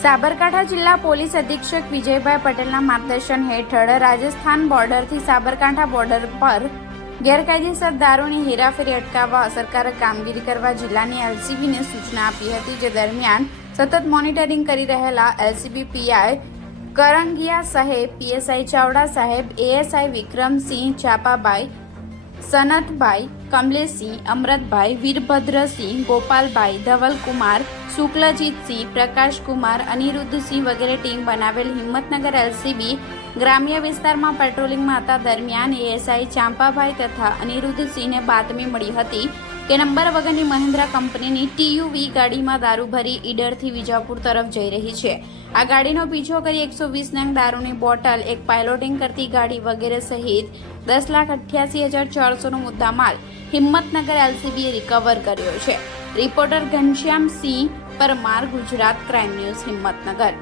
સાબરકાંઠા જિલ્લા પોલીસ અધિક્ષક વિજયભાઈ પટેલના માર્ગદર્શન હેઠળ રાજસ્થાન બોર્ડરથી સાબરકાંઠા બોર્ડર પર ગેરકાયદેસર દારૂની હેરાફેરી અટકાવવા અસરકારક કામગીરી કરવા જિલ્લાની એલસીબીને સૂચના આપી હતી, જે દરમિયાન સતત મોનિટરિંગ કરી રહેલા એલસીબી પીઆઈ કરંગિયા સાહેબ, પીએસઆઈ ચાવડા સાહેબ, એએસઆઈ વિક્રમસિંહ ચાપાબાઈ સનતભાઈ કમલેશસિંહ અમરતભાઈ વીરભદ્રસિંહ, ગોપાલભાઈ ધવલકુમાર, શુક્લજીતસિંહ, પ્રકાશકુમાર, અનિરુદ્ધસિંહ વગેરે ટીમ બનાવેલ હિંમતનગર એલસીબી ગ્રામ્ય વિસ્તારમાં પેટ્રોલિંગમાં હતા દરમિયાન એએસઆઈ ચાંપાભાઈ તથા અનિરુદ્ધસિંહને બાતમી મળી હતી. કે નંબર વગરની મહિન્દ્રા કંપનીની ટીયુવી ગાડીમાં દારૂ ભરી ઈડરથી વિજાપુર તરફ જઈ રહી છે. આ ગાડીનો પીછો કરી એકસો વીસ નંગ દારૂની બોટલ, એક પાયલોટિંગ કરતી ગાડી વગેરે સહિત દસ લાખ અઠ્યાસી હજાર ચારસોનો મુદ્દામાલ હિંમતનગર એલસીબીએ રિકવર કર્યો છે. Reporter Ghanshyam Singh, Parmar, Gujarat crime news, Himmatnagar.